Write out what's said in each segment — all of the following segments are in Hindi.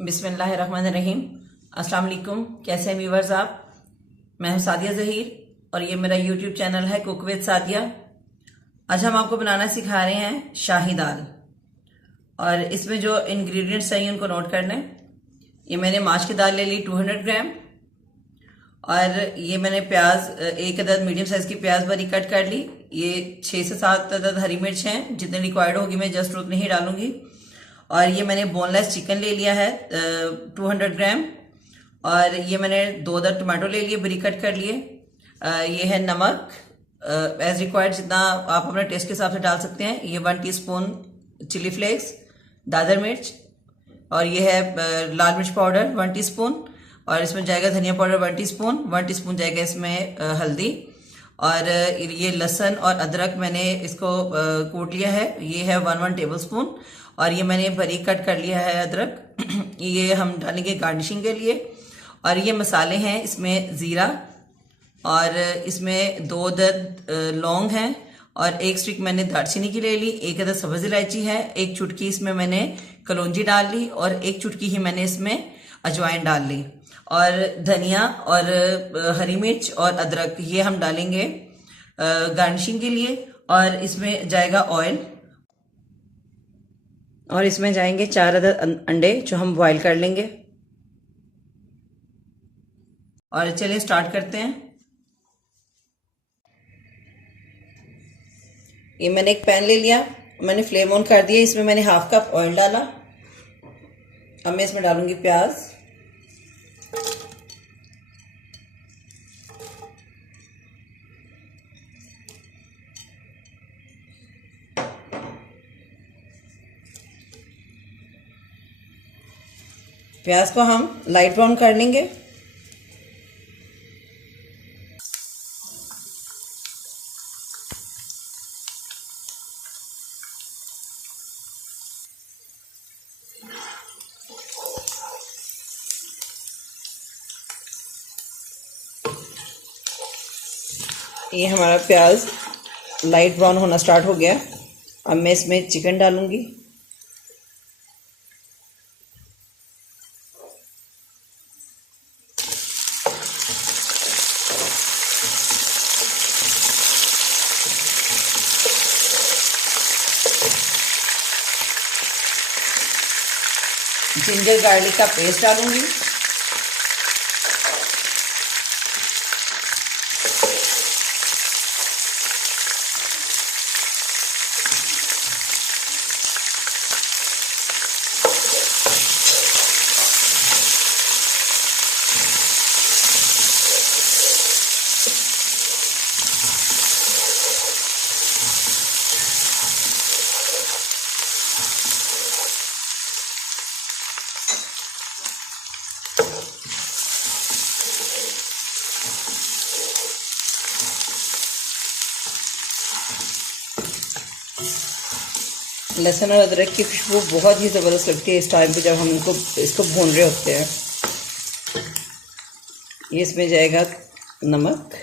बिस्मिल्लाहिर्रहमानिर्रहीम। अस्सलाम वालेकुम। कैसे हैं व्यूवर्स आप? मैं हूं सादिया ज़हीर और ये मेरा यूट्यूब चैनल है कुक विद सादिया। आज हम आपको बनाना सिखा रहे हैं शाही दाल और इसमें जो इंग्रेडिएंट्स चाहिए उनको नोट कर लें। ये मैंने माश की दाल ले ली 200 ग्राम और ये मैंने प्याज एक अदद मीडियम साइज की प्याज भरी कट कर ली। ये 6 से 7 अदद हरी मिर्च हैं, जितने रिक्वायर्ड होगी मैं जस्ट उतनी ही डालूंगी। और ये मैंने बोनलेस चिकन ले लिया है 200 ग्राम और ये मैंने 2 अदद टमाटो ले लिए, बरी कट कर लिए। ये है नमक एज रिक्वायर्ड, जितना आप अपने टेस्ट के हिसाब से डाल सकते हैं। ये 1 टीस्पून चिली फ्लेक्स, दादर मिर्च, और ये है लाल मिर्च पाउडर 1 टीस्पून, और इसमें जाएगा धनिया पाउडर 1 टीस्पून, 1 टीस्पून जाएगा इसमें हल्दी। और ये लहसुन और अदरक मैंने इसको कूट लिया है, ये है 1 टेबल स्पून। और ये मैंने बारीक कट कर लिया है अदरक, ये हम डालेंगे गार्निशिंग के लिए। और ये मसाले हैं, इसमें ज़ीरा और इसमें 2 अदद लौंग हैं और 1 स्टिक मैंने दालचीनी की ले ली, 1 अदद सब्ज़ इलायची है, 1 चुटकी इसमें मैंने कलौंजी डाल ली और 1 चुटकी ही मैंने इसमें अजवाइन डाल ली। और धनिया और हरी मिर्च और अदरक ये हम डालेंगे गार्निशिंग के लिए। और इसमें जाएगा ऑयल और इसमें जाएंगे 4 अदद अंडे जो हम बॉईल कर लेंगे। और चलिए स्टार्ट करते हैं। ये मैंने एक पैन ले लिया, मैंने फ्लेम ऑन कर दिया, इसमें मैंने 1/2 कप ऑयल डाला। अब मैं इसमें डालूंगी प्याज, प्याज को हम लाइट ब्राउन कर लेंगे। ये हमारा प्याज लाइट ब्राउन होना स्टार्ट हो गया। अब मैं इसमें चिकन डालूंगी। जिंजर गार्लिक का पेस्ट डालूंगी। लहसुन और अदरक की खुशबू बहुत ही ज़बरदस्त लगती है इस टाइम पे जब हम इसको भून रहे होते हैं। ये इसमें जाएगा नमक,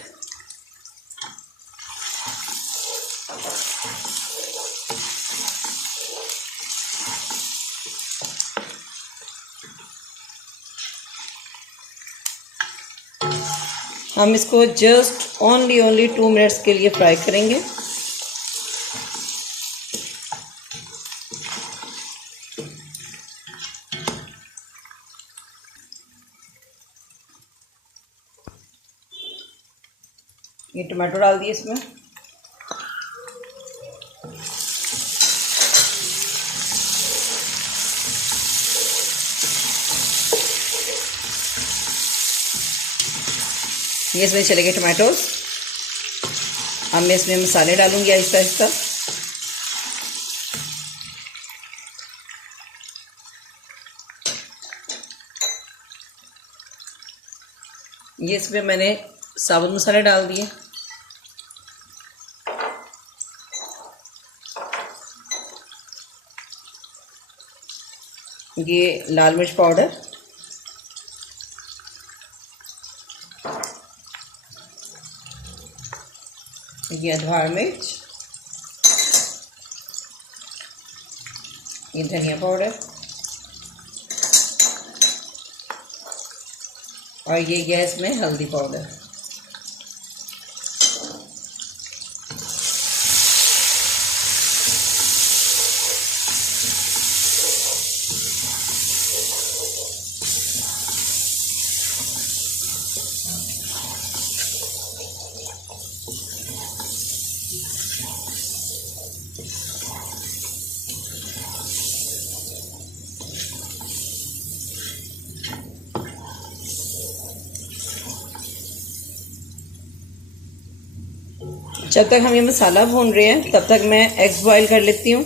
हम इसको जस्ट ओनली 2 मिनट्स के लिए फ्राई करेंगे। ये टमाटो डाल दिए इसमें, ये इसमें चले गए टमाटोज। अब मैं इसमें मसाले डालूंगी आहिस्ता आहिस्ता। ये इसमें मैंने साबुत मसाले डाल दिए, ये लाल मिर्च पाउडर, ये अधवाड़ मिर्च, ये धनिया पाउडर, और ये गया इसमें हल्दी पाउडर। जब तक हम ये मसाला भून रहे हैं तब तक मैं एग्स बॉईल कर लेती हूँ।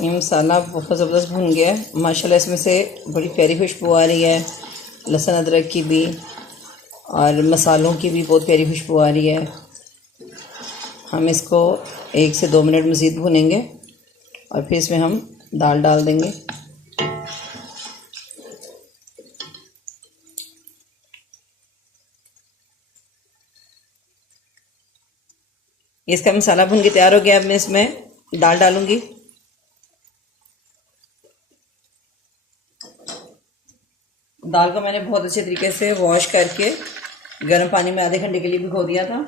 ये मसाला बहुत ज़बरदस्त भुन गया है माशाल्लाह। इसमें से बड़ी प्यारी खुशबू आ रही है, लहसुन अदरक की भी और मसालों की भी बहुत प्यारी खुशबू आ रही है। हम इसको 1 से 2 मिनट मज़ीद भुनेंगे और फिर इसमें हम दाल डाल देंगे। इसका मसाला भुन के तैयार हो गया। अब मैं इसमें दाल डालूंगी। दाल को मैंने बहुत अच्छे तरीके से वॉश करके गर्म पानी में आधे घंटे के लिए भिगो दिया था।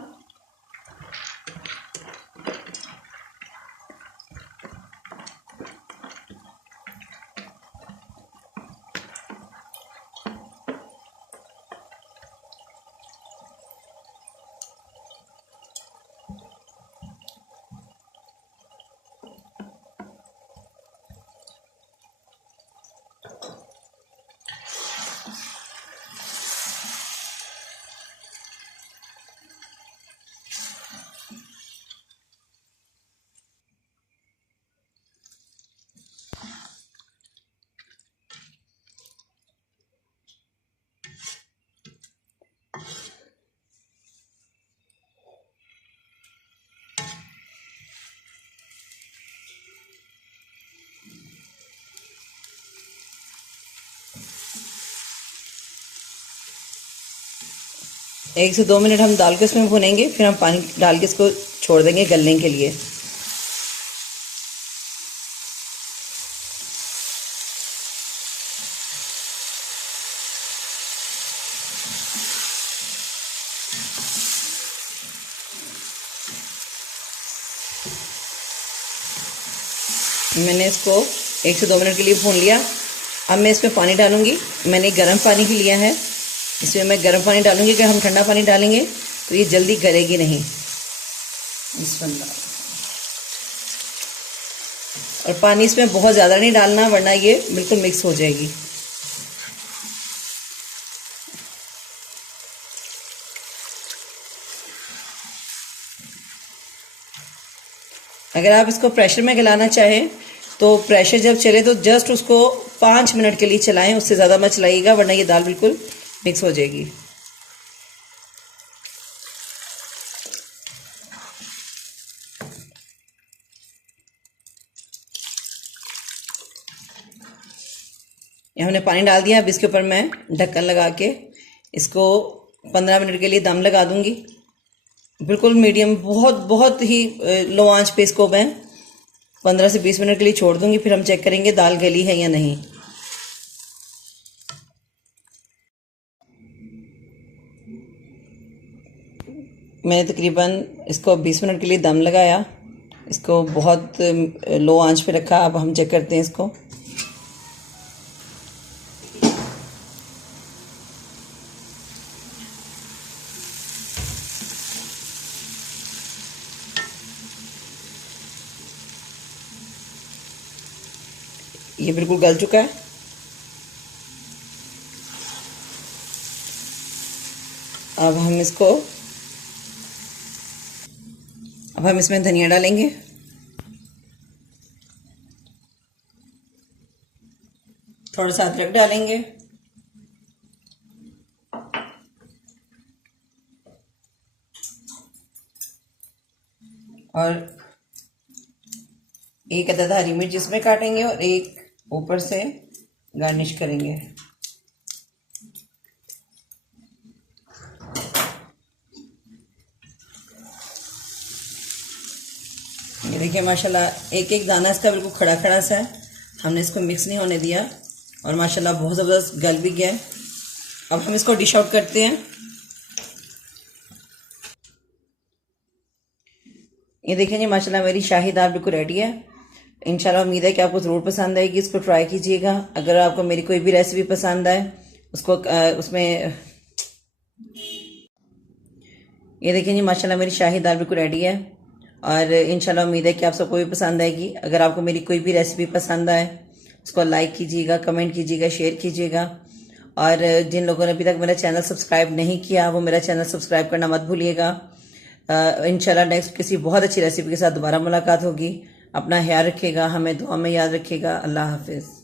एक से 2 मिनट हम दाल को इसमें भुनेंगे, फिर हम पानी डाल के इसको छोड़ देंगे गलने के लिए। मैंने इसको 1 से 2 मिनट के लिए भून लिया। अब मैं इसमें पानी डालूंगी। मैंने गर्म पानी ही लिया है, इसमें मैं गर्म पानी डालूंगी। अगर हम ठंडा पानी डालेंगे तो ये जल्दी गलेगी नहीं। और पानी इसमें बहुत ज़्यादा नहीं डालना, वरना ये बिल्कुल मिक्स हो जाएगी। अगर आप इसको प्रेशर में गलाना चाहें तो प्रेशर जब चले तो जस्ट उसको 5 मिनट के लिए चलाएं, उससे ज़्यादा मत चलाइएगा, वरना ये दाल बिल्कुल मिक्स हो जाएगी। ये हमने पानी डाल दिया। अब इसके ऊपर मैं ढक्कन लगा के इसको 15 मिनट के लिए दम लगा दूंगी। बिल्कुल मीडियम, बहुत ही लो आंच पे इसको मैं 15 से 20 मिनट के लिए छोड़ दूंगी। फिर हम चेक करेंगे दाल गली है या नहीं। मैंने तकरीबन इसको 20 मिनट के लिए दम लगाया, इसको बहुत लो आंच पे रखा। अब हम चेक करते हैं इसको। ये बिल्कुल गल चुका है। अब हम इसमें धनिया डालेंगे, थोड़ा सा अदरक डालेंगे और एक अदद हरी मिर्च इसमें काटेंगे और एक ऊपर से गार्निश करेंगे। ये देखिए माशाल्लाह एक एक दाना इसका बिल्कुल खड़ा खड़ा सा है, हमने इसको मिक्स नहीं होने दिया और माशाल्लाह बहुत ज़बरदस्त गल भी गया है। अब हम इसको डिश आउट करते हैं। ये देखिए जी माशाल्लाह मेरी शाही दाल बिल्कुल रेडी है। इंशाल्लाह उम्मीद है कि आपको ज़रूर पसंद आएगी, इसको ट्राई कीजिएगा। अगर आपको मेरी कोई भी रेसिपी पसंद आए उसको उसमें ये देखिए जी माशाल्लाह मेरी शाही दाल बिल्कुल रेडी है और इंशाल्लाह उम्मीद है कि आप सबको भी पसंद आएगी। अगर आपको मेरी कोई भी रेसिपी पसंद आए उसको लाइक कीजिएगा, कमेंट कीजिएगा, शेयर कीजिएगा और जिन लोगों ने अभी तक मेरा चैनल सब्सक्राइब नहीं किया वो मेरा चैनल सब्सक्राइब करना मत भूलिएगा। इंशाल्लाह नेक्स्ट किसी बहुत अच्छी रेसिपी के साथ दोबारा मुलाकात होगी। अपना ख्याल रखिएगा, हमें दुआ में याद रखिएगा। अल्लाह हाफिज़।